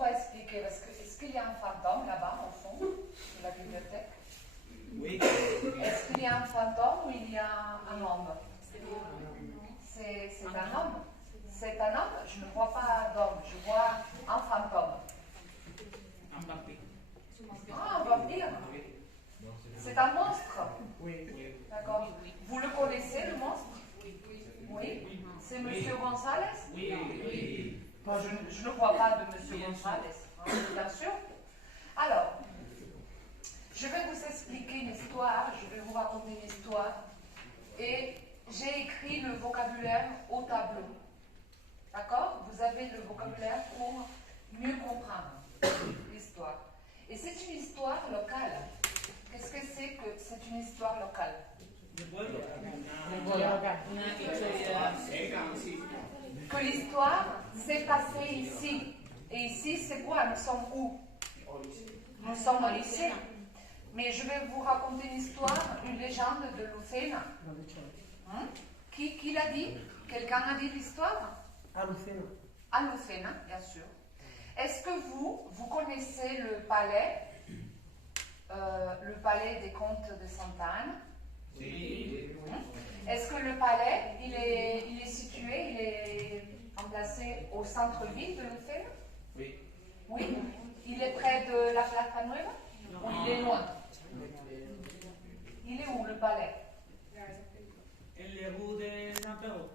va expliquer, est-ce qu'il y a un fantôme là-bas, au fond de la bibliothèque? Oui. Est-ce qu'il y a un fantôme ou il y a un homme? C'est un homme. C'est un homme, je ne vois pas d'homme, je vois un fantôme. Un vampire. Ah, un vampire. C'est un monstre. Oui. D'accord. Vous le connaissez, le monstre? Oui. C'est Monsieur Gonzalez? Oui. Je ne vois pas de Monsieur Gonzalez, hein, bien sûr. Alors, je vais vous expliquer une histoire, je vais vous raconter une histoire. Et j'ai écrit le vocabulaire au tableau. D'accord? Vous avez le vocabulaire pour mieux comprendre l'histoire. Et c'est une histoire locale. Qu'est-ce que c'est que c'est une histoire locale? Que l'histoire s'est passée ici. Et ici, c'est quoi? Nous sommes où? Nous sommes au lycée. Mais je vais vous raconter une histoire, une légende de Lucena. Hein? Qui l'a dit? Quelqu'un a dit l'histoire? À Lucena. À Lucena, bien sûr. Est-ce que vous connaissez le palais des comtes de Santa Anna? Oui. Est-ce que le palais, il est situé, il est emplacé au centre-ville de Lucena? Oui. Oui. Il est près de la Plaza Nueva? Ou il est loin? Il est où, le palais? Les rues de Saint-Pierre.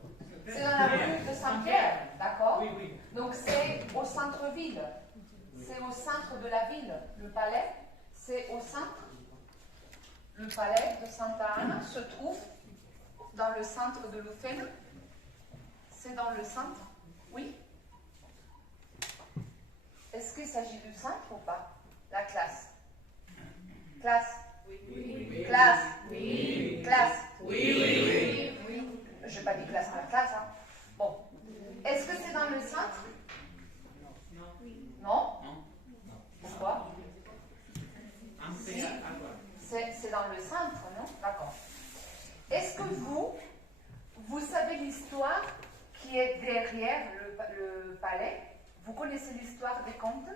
C'est dans la rue de Saint-Pierre, d'accord? Oui. Donc c'est au centre-ville. C'est au centre de la ville. Le palais, c'est au centre. Le palais de Santa Anna se trouve dans le centre de Lucena. C'est dans le centre? Oui. Est-ce qu'il s'agit du centre ou pas? La classe. Classe. Oui. Classe. Oui. Classe. Oui. Je n'ai pas dit classe, mais la classe. Hein. Bon. Est-ce que c'est dans le centre? Non. Pourquoi? C'est dans le centre, non? D'accord. Est-ce que vous savez l'histoire qui est derrière le palais? Vous connaissez l'histoire des contes?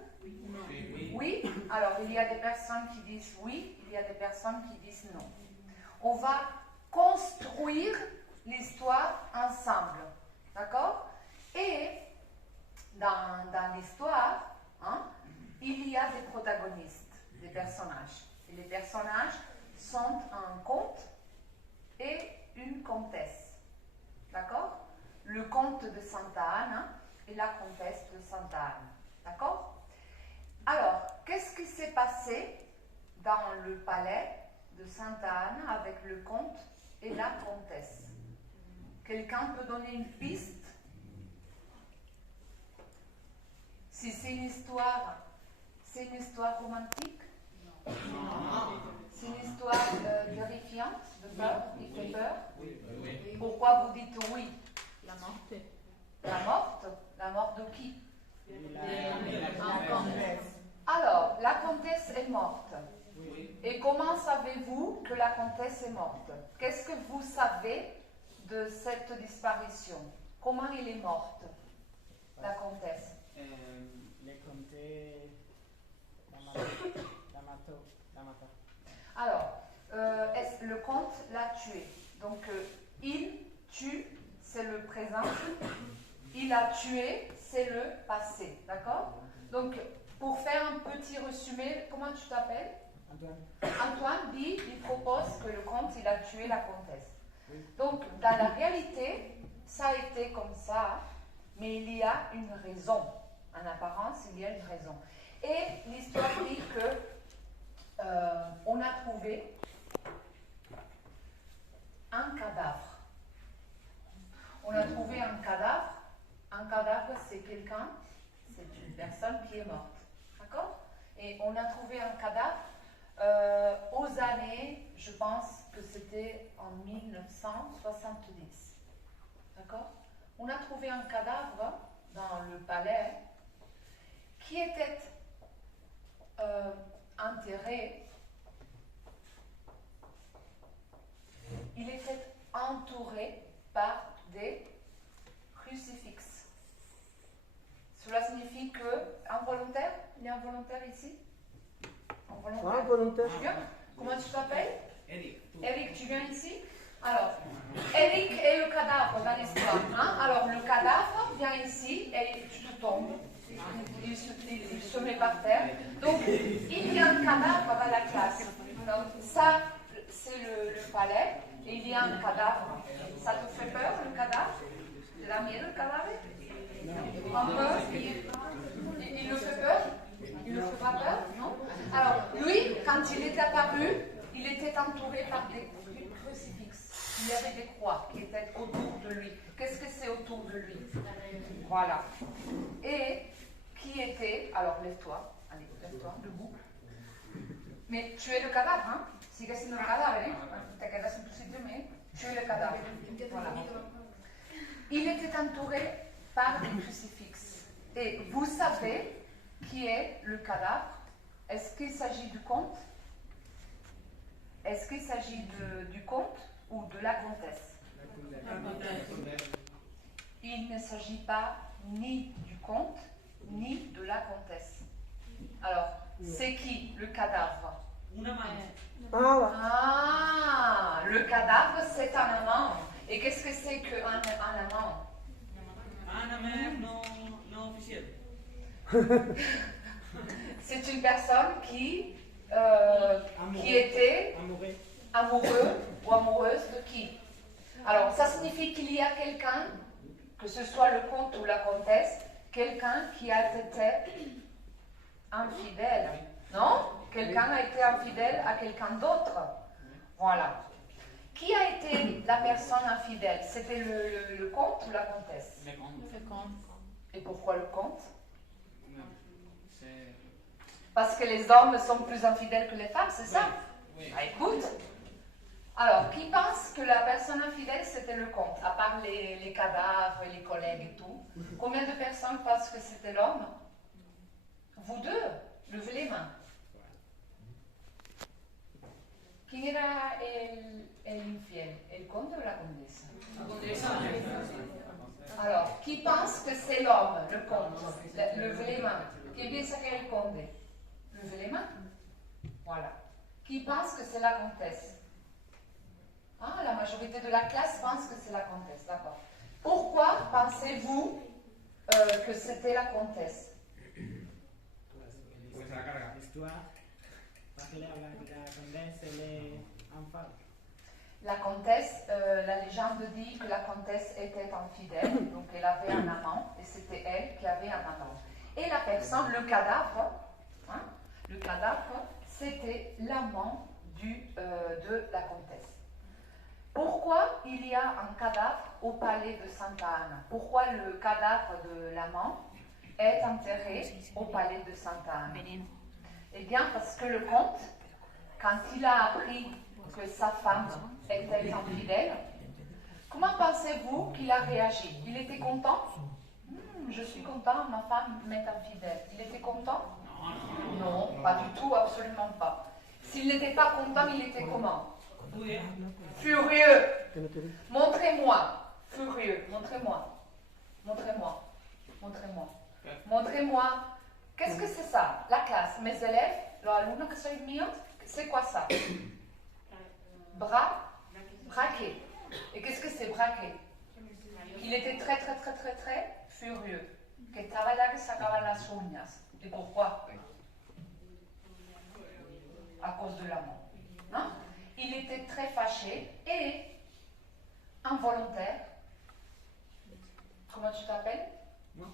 Oui? Alors, il y a des personnes qui disent oui, il y a des personnes qui disent non. On va construire l'histoire ensemble. D'accord? Et dans l'histoire, hein, il y a des protagonistes, des personnages. Et les personnages sont un comte et une comtesse. D'accord? Le comte de Santa Anna et la comtesse de Santa Anna. D'accord? Alors, qu'est-ce qui s'est passé dans le palais de Santa Anna avec le comte et la comtesse? Quelqu'un peut donner une piste? Si c'est une histoire romantique? Non. C'est une histoire terrifiante, de peur, qui fait peur? Oui. Pourquoi vous dites oui? La morte. La morte? La morte de qui? La comtesse. Alors, la comtesse est morte. Oui. Et comment savez-vous que la comtesse est morte? Qu'est-ce que vous savez de cette disparition? Comment elle est morte, la comtesse? Les comtés, la mata. Alors, le comte l'a tué. Donc, il tue, c'est le présent. Il a tué, c'est le passé. D'accord? Donc, pour faire un petit résumé, comment tu t'appelles? Antoine dit, il propose que le comte, il a tué la comtesse. Donc, dans la réalité, ça a été comme ça, mais il y a une raison. En apparence, il y a une raison. Et l'histoire dit que on a trouvé un cadavre. On a trouvé un cadavre. Un cadavre, c'est quelqu'un, c'est une personne qui est morte. D'accord? Et on a trouvé un cadavre aux années, je pense que c'était en 1970. D'accord? On a trouvé un cadavre dans le palais qui était enterré. Il était entouré par des crucifixes Cela signifie que involontaire. Il y a involontaire ici. Involontaire. Ah, volontaire. Tu viens? Comment tu t'appelles? Eric. Eric, tu viens ici? Alors, Eric est le cadavre dans l'histoire. Hein? Alors, le cadavre vient ici et tu te tombes. Il se met par terre. Donc, il y a un cadavre dans la classe. Donc, ça, c'est le palais. Et il y a un cadavre. Ça te fait peur, le cadavre? Tu l'as mis, le cadavre? Un peu? Il le fait peur? Il ne fait pas peur? Non? Alors, lui, quand il est apparu, il était entouré par des crucifixes. Il y avait des croix qui étaient autour de lui. Qu'est-ce que c'est autour de lui? Voilà. Et qui était... Alors, lève-toi. Allez, lève-toi, debout. Mais tu es le cadavre, hein? Sigue siendo el cadáver, te quedas en tu sitio, mais tu es le cadavre. Voilà. Il était entouré par des crucifixes. Et vous savez qui est le cadavre? Est-ce qu'il s'agit du comte? Est-ce qu'il s'agit du comte ou de la comtesse? Il ne s'agit pas ni du comte ni de la comtesse. Alors, c'est qui le cadavre? Ah, le cadavre, c'est un amant. Et qu'est-ce que c'est qu'un amant? Un amant non officiel. C'est une personne qui était amoureux ou amoureuse de qui? Alors, ça signifie qu'il y a quelqu'un, que ce soit le comte ou la comtesse, quelqu'un qui a été infidèle, non? Quelqu'un a été infidèle à quelqu'un d'autre. Voilà. Qui a été la personne infidèle? C'était le comte ou la comtesse? Le comte. Le compte. Et pourquoi le comte? C'est... Parce que les hommes sont plus infidèles que les femmes, c'est ça? Oui. Ah, écoute. Alors, qui pense que la personne infidèle, c'était le comte, à part les cadavres et les collègues et tout? Combien de personnes pensent que c'était l'homme? Vous deux, levez les mains. Qui era el infiel? El conde ou la condesa? Alors, qui pense que c'est l'homme, le comte? Levez les mains. Qui piensa que es el conde? Levez les mains. Voilà. Qui pense que c'est la comtesse? Ah, la majorité de la classe pense que c'est la comtesse, d'accord. Pourquoi pensez-vous que c'était la comtesse? Pues la carga. L'histoire, parce que la comtesse, elle est enfant. La comtesse, la légende dit que la comtesse était infidèle, donc elle avait un amant, et c'était elle qui avait un amant. Et la personne, le cadavre, c'était l'amant de la comtesse. Pourquoi il y a un cadavre au palais de Santa Anna? Pourquoi le cadavre de l'amant est enterré au palais de Santa Anna? Eh bien, parce que le comte, quand il a appris que sa femme était infidèle, comment pensez-vous qu'il a réagi? Il était content? Je suis content, ma femme m'est infidèle. Il était content? Non, pas du tout, absolument pas. S'il n'était pas content, il était comment? Oui. Furieux. Montrez-moi. Furieux. Montrez-moi. Montrez-moi. Montrez-moi. Montrez-moi. Qu'est-ce que c'est ça? La classe. Mes élèves, los alumnos que sois míos, c'est quoi ça? Braqué. Et qu'est-ce que c'est braqué? Il était très furieux. Que estaba là que sacaba las uñas. Et pourquoi? À cause de l'amour. Hein? Il était très fâché et involontaire. Comment tu t'appelles? Moi,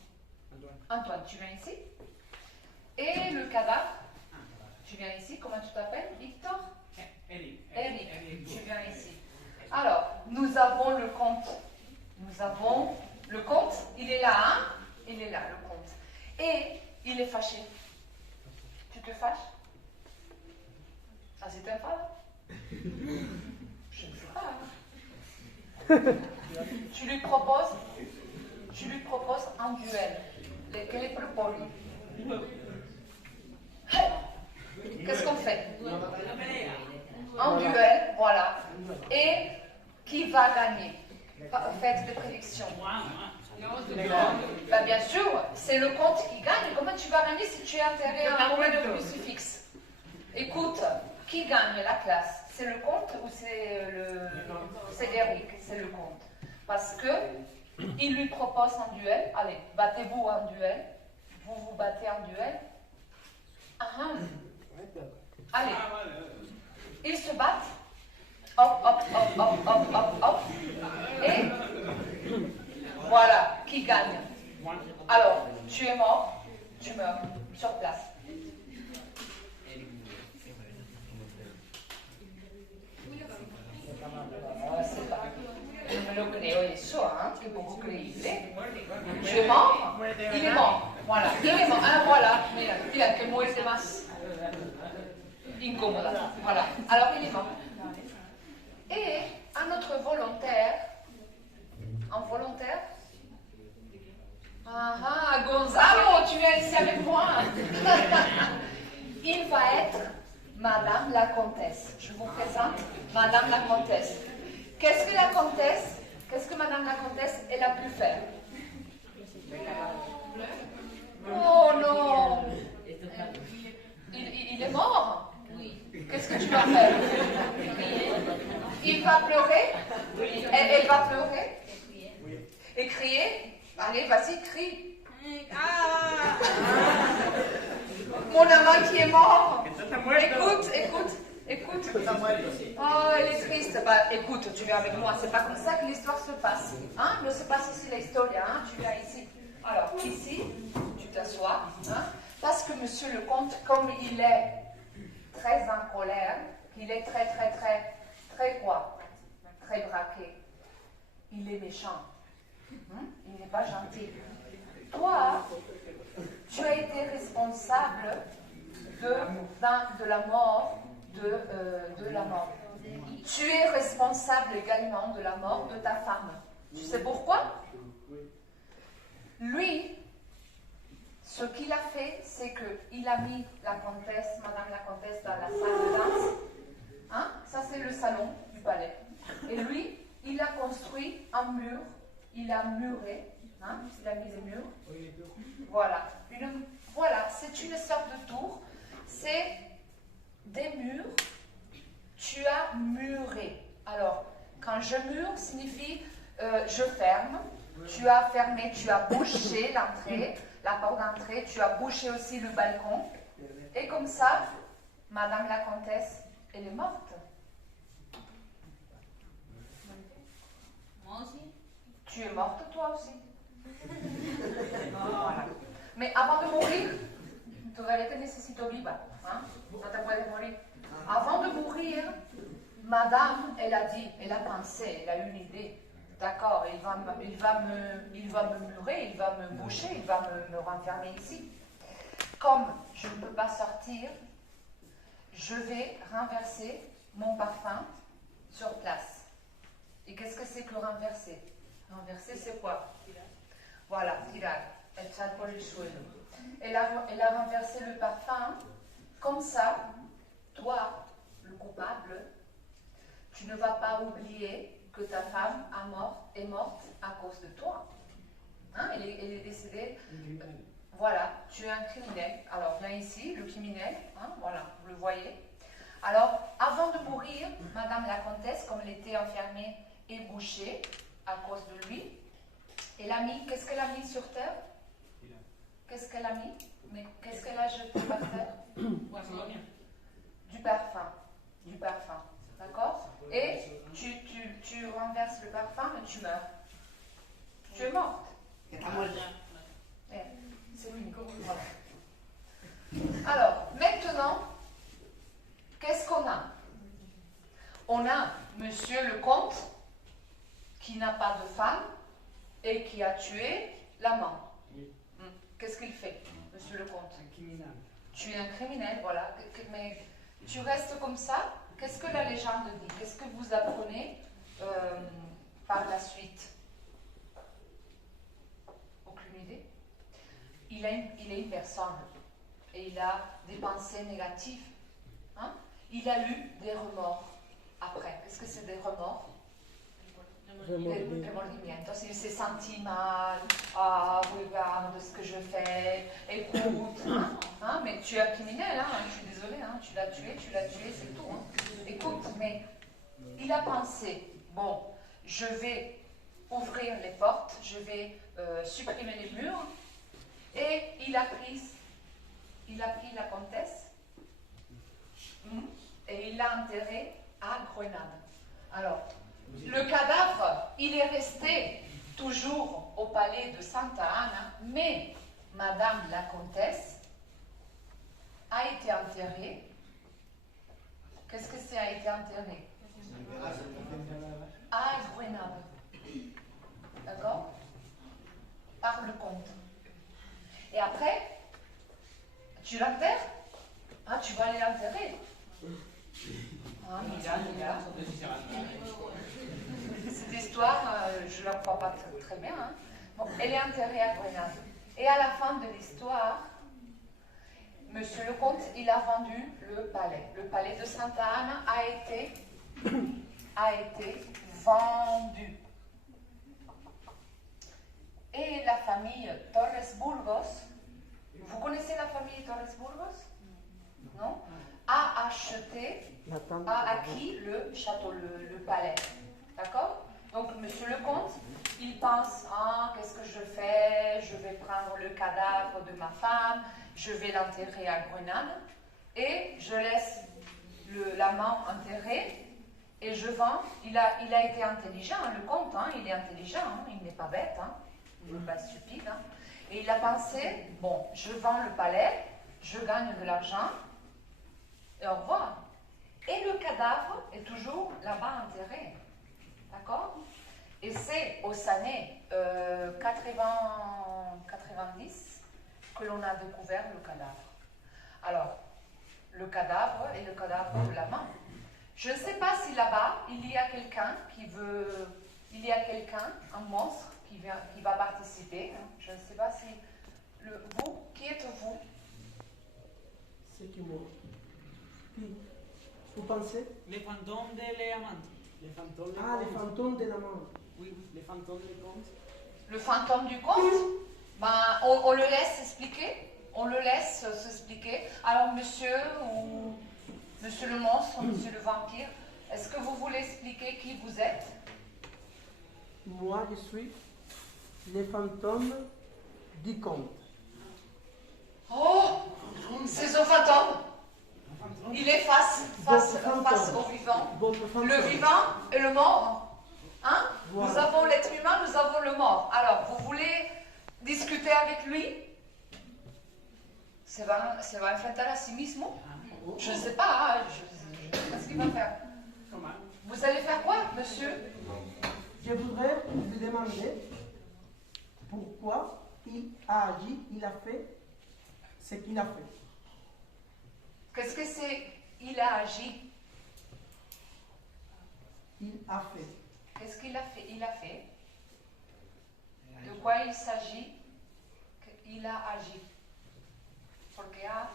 Antoine. Antoine, tu viens ici? Et le cadavre? Tu viens ici? Comment tu t'appelles? Victor? Eric. Eric, tu viens ici. Alors, nous avons le comte. Nous avons le comte. Il est là, hein? Il est là, le comte. Et il est fâché. Tu te fâches? Ah, c'est un pas? Je ne sais pas. Hein? Tu lui proposes un duel. Quel est le problème? Qu'est-ce qu'on fait? Un duel, voilà. Et qui va gagner? Faites des prédictions. Ben, bien sûr, c'est le comte qui gagne. Comment tu vas gagner si tu es enterré en haut de crucifix? Écoute, qui gagne la classe? C'est le comte ou c'est Eric? C'est le comte. Parce que il lui propose un duel. Allez, battez-vous en duel. Vous vous battez en duel. Allez, ils se battent. Hop, hop, hop, hop, hop, hop, hop. Et voilà, qui gagne? Alors, tu es mort, tu meurs sur place. C'est pas. Yo me lo creo eso, ¿eh? Qué poco creíble. Tu es mort, il est mort. Voilà, il est mort. Ah, voilà, mira que muerte más incómoda. Voilà, alors il est mort. Et un autre volontaire, un volontaire. Ah, Gonzalo, tu viens ici avec moi. Il va être Madame la Comtesse. Je vous présente Madame la Comtesse. Qu'est-ce que Madame la Comtesse, elle a pu faire? Oh non! Il est mort? Oui. Qu'est-ce que tu vas faire? Il va pleurer? Elle va pleurer? Et crier? Allez, vas-y, crie. Mon amant qui est mort. Écoute. Oh, elle est triste. Bah, écoute, tu viens avec moi. C'est pas comme ça que l'histoire se passe. Hein? Ne se passe ici l'histoire. Hein? Tu viens ici. Alors, ici, tu t'assois. Hein? Parce que monsieur le comte, comme il est très en colère, il est très quoi? Très braqué. Il est méchant. Il n'est pas gentil. Toi, tu as été responsable de la mort de la mort. Tu es responsable également de la mort de ta femme. Tu sais pourquoi? Lui, ce qu'il a fait, c'est qu'il a mis la comtesse, Madame la Comtesse, dans la salle de danse. Hein? Ça, c'est le salon du palais. Et lui, il a construit un mur. Il a muré. Hein? Il a mis des murs. Voilà. Voilà, c'est une sorte de tour. C'est des murs. Tu as muré. Alors, quand je mure, signifie je ferme. Tu as fermé, tu as bouché l'entrée, la porte d'entrée, tu as bouché aussi le balcon. Et comme ça, Madame la Comtesse, elle est morte. Moi aussi. Tu es morte toi aussi. Voilà. Mais avant de mourir, todavía te necesito viva. Hein? No te puedes morir. Avant de mourir, Madame, elle a dit, elle a pensé, elle a eu une idée. D'accord, il va me murer, il va me boucher, il va me renfermer ici. Comme je ne peux pas sortir, je vais renverser mon parfum sur place. Et qu'est-ce que c'est que renverser? Renverser, c'est quoi? Voilà, tirar, echar por el suelo. Elle a renversé le parfum. Comme ça, toi, le coupable, tu ne vas pas oublier que ta femme est morte à cause de toi. Hein? Elle est décédée. Voilà, tu es un criminel. Alors, viens ici, le criminel. Hein? Voilà, vous le voyez. Alors, avant de mourir, Madame la Comtesse, comme elle était enfermée et bouchée à cause de lui, elle a mis, qu'est-ce qu'elle a mis sur terre? Qu'est-ce qu'elle a mis? Mais qu'est-ce qu'elle a jeté par terre? Du parfum. Du parfum. D'accord? Et tu renverses le parfum et tu meurs. Tu es morte. C'est fini. Voilà. Alors, maintenant, qu'est-ce qu'on a? On a monsieur le comte qui n'a pas de femme et qui a tué l'amant. Qu'est-ce qu'il fait, monsieur le comte? Tu es un criminel, voilà. Mais tu restes comme ça. Qu'est-ce que la légende dit? Qu'est-ce que vous apprenez par la suite? Aucune idée. Il est une personne et il a des pensées négatives. Hein? Il a eu des remords après. Qu'est-ce que c'est des remords? remordimientos. Il s'est senti mal. Ah, regarde ce que je fais. Écoute. Hein, mais tu es un criminel, hein, je suis désolée. Hein, tu l'as tué, c'est tout. Hein. Écoute, mais il a pensé, bon, je vais ouvrir les portes, je vais supprimer les murs. Et il a pris la comtesse et il l'a enterrée à Grenade. Alors, le cadavre, il est resté toujours au palais de Santa Ana, mais Madame la comtesse a été enterrée. Qu'est-ce que c'est a été enterrée? À Grenade. D'accord? Par le comte. Et après, tu l'enterres? Ah, tu vas aller l'enterrer? Ah, Mila. Cette histoire, je ne la crois pas très bien. Hein. Bon, elle est enterrée à Grenade. Et à la fin de l'histoire, Monsieur le comte, il a vendu le palais. Le palais de Santa Ana a été vendu. Et la famille Torres Burgos, vous connaissez la famille Torres Burgos? Non? A acquis le château, le palais. D'accord? Donc, monsieur le comte, il pense, ah, qu'est-ce que je fais? Je vais prendre le cadavre de ma femme, je vais l'enterrer à Grenade, et je laisse l'amant enterré, et je vends. Il a été intelligent, le comte, hein, il est intelligent, hein, il n'est pas bête, hein, il n'est pas stupide. Hein. Et il a pensé, bon, je vends le palais, je gagne de l'argent, et au revoir. Et le cadavre est toujours là-bas enterré. D'accord? Et c'est aux années 90 que l'on a découvert le cadavre. Alors, le cadavre est le cadavre de l'amant. Je ne sais pas si là-bas, il y a quelqu'un un monstre qui va participer. Je ne sais pas si... vous, qui êtes-vous? C'est qui moi? Qui? Vous pensez? Les fantômes de l'amant. Les fantômes de Ah, les fantômes de l'amant. Oui, les fantômes du comte. Le fantôme du comte? Ben, on le laisse expliquer. On le laisse s'expliquer. Alors, monsieur le monstre, monsieur le vampire, est-ce que vous voulez expliquer qui vous êtes? Moi, je suis le fantôme du comte. Oh, c'est un fantôme. Il est face au vivant. Le vivant et le mort. Hein? Voilà. Nous avons l'être humain, nous avons le mort. Alors, vous voulez discuter avec lui? Se va a enfrentar a sí mismo? Je ne sais pas, hein, je ne sais pas ce qu'il va faire. Vous allez faire quoi, monsieur? Je voudrais lui demander pourquoi il a agi, il a fait ce qu'il a fait. Qu'est-ce que c'est? Il a agi. Il a fait. Qu'est-ce qu'il a fait? Il a fait. De quoi il s'agit? Il a agi. Porque ha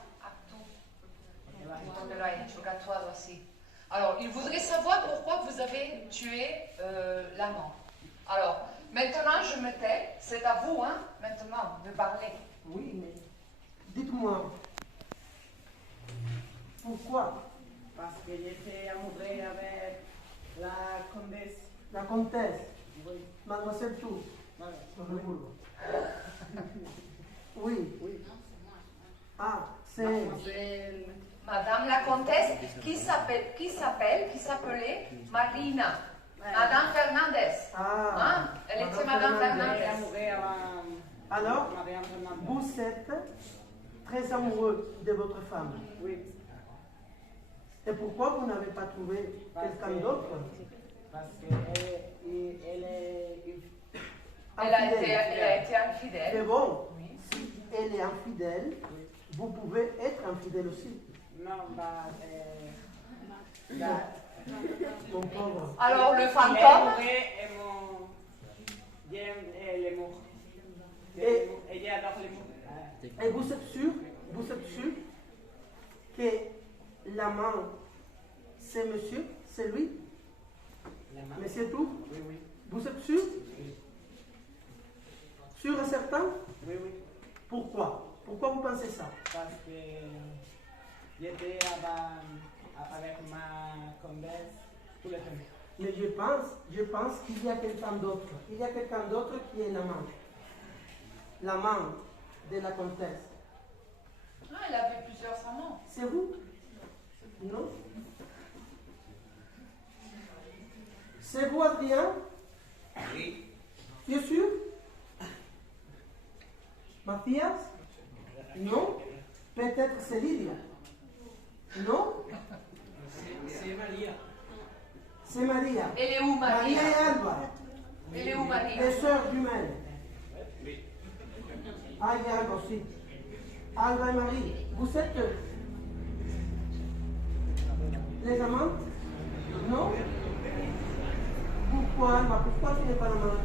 actuado así. Alors, il voudrait savoir pourquoi vous avez tué l'amant. Alors, maintenant je me tais. C'est à vous, hein, maintenant, de parler. Oui, mais dites-moi, pourquoi? Parce que j'étais amoureux avec la comtesse. La comtesse, Oui. Mademoiselle Tour. Vale. Oui. Oui. Ah, c'est... Mademoiselle. Madame la comtesse, qui s'appelait Marina. Madame Fernandez. Ah, Hein? Elle était Madame J'étais Fernandez. amoureux avec alors, Madame Fernandez. vous êtes très amoureux de votre femme. Oui. Et pourquoi vous n'avez pas trouvé quelqu'un d'autre? Parce qu'elle est... Elle a été infidèle. Mais bon, Oui. si elle est infidèle, vous pouvez être infidèle aussi. Non, bah... Mon pauvre. Alors le Elle fantôme, est elle est morte. Et- Ella adore les morts. Et vous êtes sûr que l'amant, c'est monsieur, c'est lui, La main. monsieur Tour? Oui, oui. Vous êtes sûr? Sûr et certain? Oui, oui. Pourquoi? Pourquoi vous pensez ça? Parce que j'étais avec ma comtesse tout le temps. Mais je pense qu'il y a quelqu'un d'autre. Il y a quelqu'un d'autre qui est l'amant. L'amant de la comtesse. Ah, elle avait plusieurs amants. C'est vous? Non? C'est vous, Adrien? Oui. Tu es sûr? Mathias? Non? Peut-être c'est Lydia? Non? C'est Maria. C'est Maria. Elle est où, Maria et Maria? Alba. Elle est où, Maria? Les sœurs jumelles. Oui. Ah, il y a Alba aussi. Alba et Marie. Vous êtes les amantes? Non? Pourquoi, Alba? Pourquoi tu n'es pas l'amante?